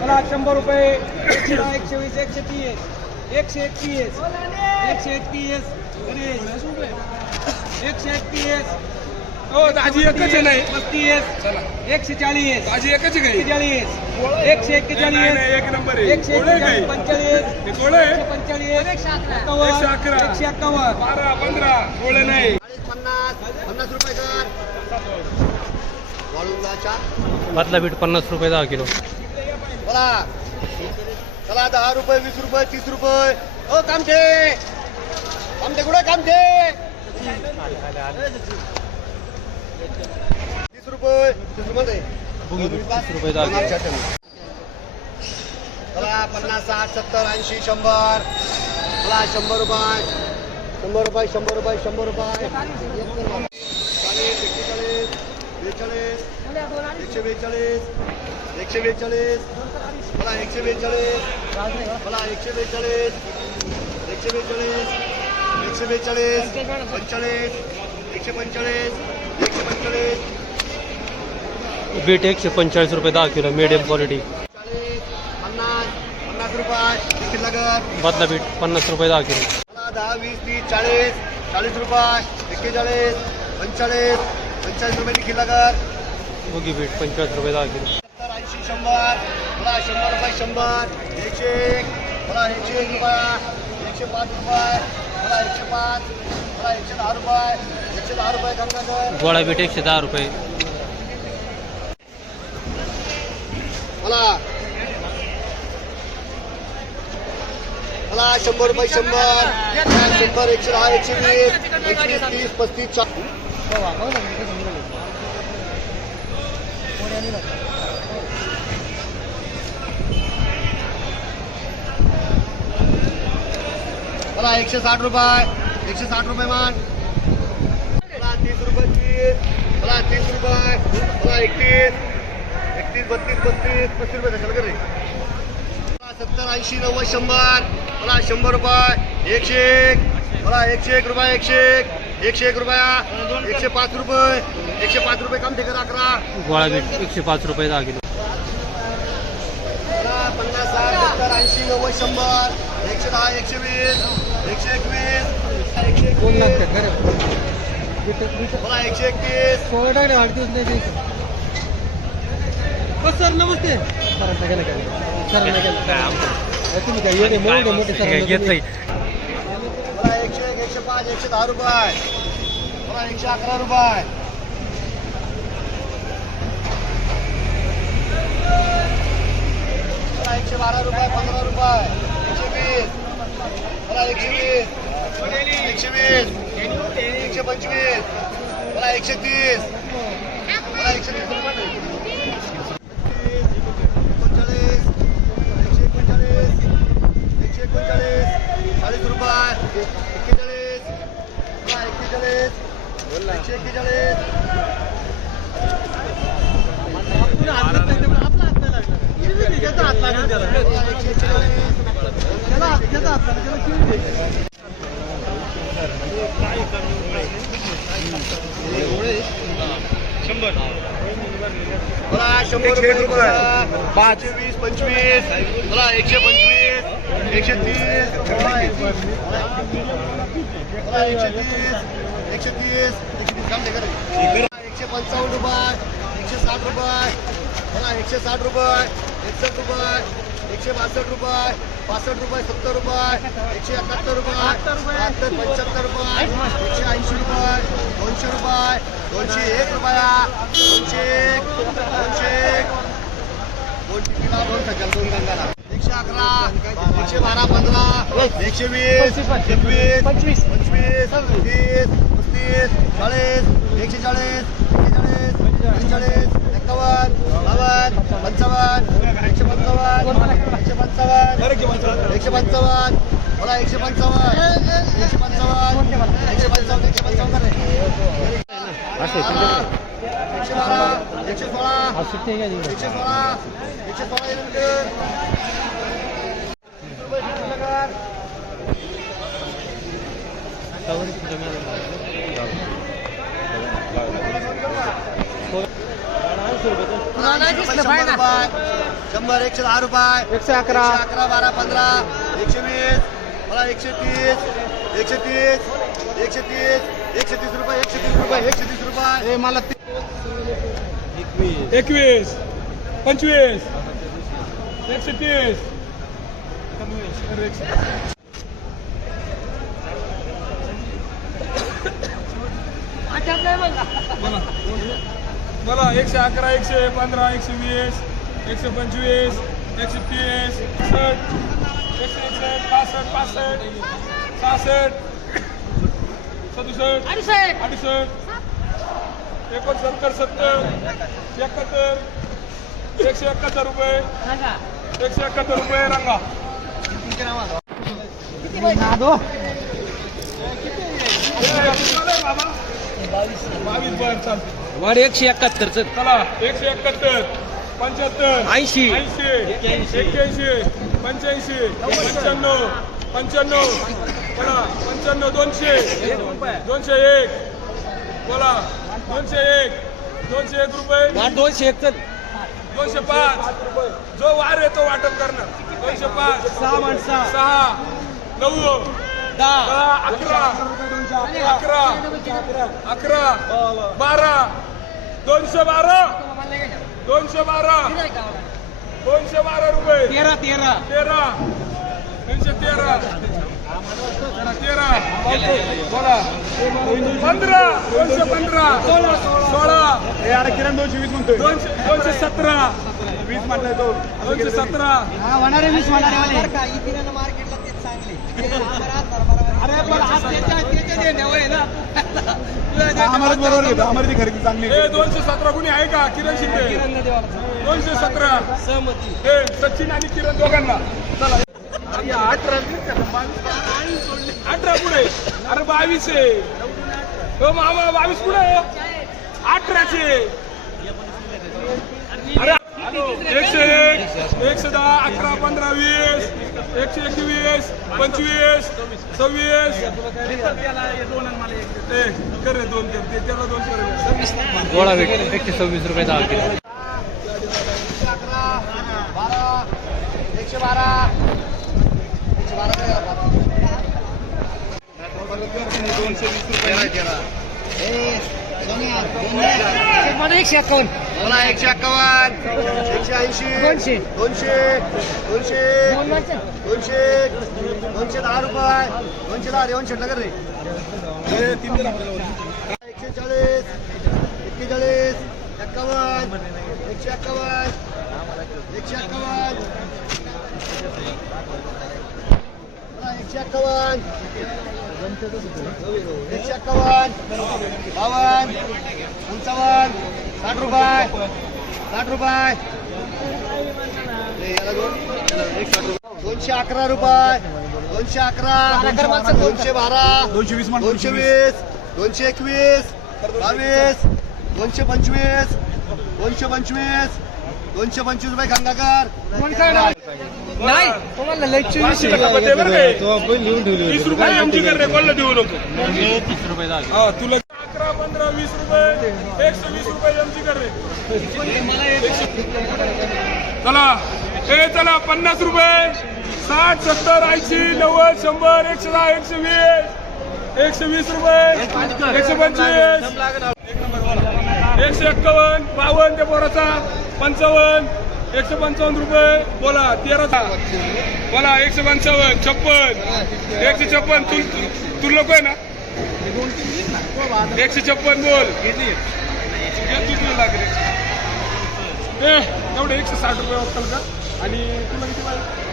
मला शंभर रुपये एकशे वीस एकशे तीस एकशे एकतीस एकशे एकतीस गणेश. एकशे एकतीस हो दाजी एकच नाही पस्तीस एकशे चाळीस दाजी एकच आहे एक्केचाळीस एकशे एक्केचाळीस एक नंबर एकशे पंचेचाळीस पंचेचाळीस एकशे अकरा. एकशे एक्कावन्न बारा पंधरा नाही. पन्नास पन्नास रुपये कर. पातला बीट पन्नास रुपये दहा किलो. बोला. चला दहा रुपये वीस रुपये तीस रुपये. हो कामठे कामठे कुठे कामठे तीस रुपये तीस रुपये. चला पन्नास साठ सत्तर ऐंशी शंभर. चला शंभर रुपये. शंभर रुपये शंभर रुपये शंभर रुपये. बेचाळीस एकशे बेचाळीस एकशे बेचाळीस मला एकशे बेचाळीस मला एकशे बेचाळीस एकशे बेचाळीस एकशे बेचाळीस पंचेचाळीस एकशे पंचेचाळीस एकशे पंचेचाळीस बीट एकशे पंचेचाळीस रुपये दहा किलो मिडियम क्वालिटी चाळीस पन्नास पन्नास रुपये देखील बीट पन्नास रुपये दहा किलो मला दहा वीस तीस चाळीस चाळीस रुपये एक्केचाळीस पंचेचाळीस पंचेचाळीस रुपये देखील लागत बुगी बीट पंचेचाळीस रुपये दहा किलो सत्तर ऐंशी शंभर मला शंभर रुपये शंभर एकशे एक मला एकशे एक रुपये एकशे पाच रुपये मला एकशे पाच मला एकशे दहा रुपये एकशे दहा रुपये गंगाधर गोळा बीट एकशे दहा रुपये मला मला शंभर रुपये शंभर शंभर एकशे दहा एकशे वीस पंचवीस तीस पस्तीस चाळीस मला एकशे साठ रुपये. एकशे साठ रुपये मान. मला तीस रुपये तीस. मला तीस रुपये. मला एकतीस. एकतीस बत्तीस बत्तीस. पस्तीस रुपये झालं का रे मला सत्तर ऐंशी नव्वद शंभर. मला शंभर रुपये. एकशे एक. मला एकशे एक रुपये एकशे एक. एकशे एक रुपया एकशे पाच रुपये एकशे पाच रुपये कम ठेकर अकरा. गोळा बीट एकशे पाच रुपये दहा किलो. पन्नास साठ सत्तर ऐंशी नव्वद शंभर एकशे दहा एकशे वीस एकशे एकवीस एकशे एकवीस. मला एकशे एकतीस सर नमस्ते. तुम्ही काय मोठे मोठे घेत नाही मला एकशे एक एकशे पाच एकशे दहा रुपये. पुन्हा एकशे अकरा रुपये. पुन्हा एकशे बारा रुपये पंधरा रुपये. एकशे वीस. पुन्हा एकशे वीस. एकशे वीस. एकशे पंचवीस. पुन्हा एकशे तीस. पुन्हा एकशे तीस रुपये. एकोणचाळीस एक्केचाळीस शंभर. रुपये पाच. वीस पंचवीस. मला एकशे पंचवीस. एकशे तीस. मला एकशे तीस एकशे तीस एकशे तीस काम नाही करत. एकशे पंचावन्न रुपये. एकशे साठ रुपये. मला एकशे साठ रुपये एकसष्ट रुपये एकशे बासष्ट रुपये पासष्ट रुपये सत्तर रुपये एकशे एकाहत्तर रुपये बहात्तर पंच्याहत्तर रुपये एकशे ऐंशी रुपये दोनशे रुपये दोनशे एक रुपया दोनशे एक दोनशे एक. दोन टिकीला दोन टक्क्याला दोन गंगाला. एकशे अकरा एकशे बारा पंधरा एकशे वीस एकवीस पंचवीस. पंचवीस तीस पस्तीस चाळीस एकशे चाळीस एक्केचाळीस पंचेचाळीस एकावन्न बावन्न पंचावन्न एकशे पंचावन्न एकशे पंचावन्न एकशे पंचावन्न मला एकशे पंचावन्न एकशे पंचावन्न एकशे पंचावन्न एकशे पंचावन्न. एकशे सोळा एकशे सोळा एकशे सोळा शंभर एकशे दहा रुपये एकशे अकरा अकरा बारा पंधरा एकशे वीस मला एकशे तीस एकशे तीस एकशे तीस एकशे तीस रुपये एकशे तीस रुपये एकशे तीस रुपये मला एकवीस. पंचवीस. एकशे तीस बोला बोला एकशे अकरा एकशे पंधरा एकशे वीस एकशे पंचवीस एकशे तीस एकसष्ट एकशे एकसष्ट पासष्ट पासष्ट सहासष्ट सदुसष्ट अडुसष्ट. एकोणसत्तर सत्तर एकाहत्तर एकशे एकाहत्तर रुपये. एकशे एकाहत्तर रुपये रंगा. बावीस बर चालते वाढ एकशे एकाहत्तर चला एकशे एकाहत्तर पंच्याहत्तर ऐंशी. ऐंशी एक्क्याऐंशी पंच्याऐंशी पंच्याण्णव पंच्याण्णव बोला पंच्याण्णव दोनशे दोनशे एक बोला. दोनशे एक. दोनशे एक रुपये. दोनशे एक दोनशे पाच. जो वार आहे तो वाटप करणार. दोनशे पाच. सहा माणसा. सहा. नऊ. दहा अकरा. अकरा. अकरा. बारा. दोनशे बारा. दोनशे बारा. दोनशे बारा रुपये. तेरा तेरा. तेरा. दोनशे तेरा. तेरा पंधरा दोनशे पंधरा सोळा. किरण दोनशे वीस म्हणतोय. दोनशे दोनशे सतरा. वीस म्हटलंय तो दोनशे सतरा. होणारे वीस होणारे अरे आम्हालाच बरोबर आम्हाला ती खरेदी चांगली हे दोनशे सतरा कुणी आहे का? किरण शिंदे. दोनशे सतरा. सहमती. हे सचिन आणि किरण दोघांना. चला अठरा पुढे. अरे बावीस आहे. हो मामा बावीस पुढे. अरे एकशे एक एकशे दहा अकरा पंधरा वीस. एकशे एकवीस पंचवीस सव्वीस. कर रे दोन कर त्याला दोन कर गोळा एकशे सव्वीस रुपये दहा किलो. एकशे बारा. एकशे बारा एकशे एकशे एकावन्न बोला एकशे एक्कावन्न एकशे ऐंशी दोनशे. दोनशे दोनशे दोनशे दोनशे दहा रुपये दोनशे दहा रेवनशे नगर रे एकशे चाळीस एक्केचाळीस एक्कावन्न एकशे एक्कावन्न एकशे एक्कावन्न एकशे एक्कावन्न एकशे एक्कावन्न बावन्न पंचावन्न साठ रुपये साठ रुपये रुपये. दोनशे अकरा रुपये दोनशे अकरा दोनशे बारा दोनशे वीस दोनशे वीस दोनशे एकवीस बावीस दोनशे पंचवीस दोनशे पंचवीस दोनशे पंचवीस रुपये गंगाकर नाही. तुम्हाला लय चोवीस तीस रुपये आमची कर रे कोणाला देऊ नको? तीस रुपये हा तुला अकरा पंधरा वीस रुपये एकशे वीस रुपये एमची कर रे चला. ए चला पन्नास रुपये. साठ सत्तर ऐंशी नव्वद शंभर एकशे दहा एकशे वीस. एकशे वीस रुपये. एकशे पंचवीस. एकशे एक्कावन्न बावन्न ते पोराचा. पंचावन्न. एकशे पंचावन्न रुपये बोला तेरा बोला एकशे पंचावन्न छप्पन. एकशे छप्पन तू तू लोक आहे ना? एकशे छप्पन बोल. तुझं लागले? एवढे एकशे साठ रुपये वापरल का? आणि तुला किती पाहिजे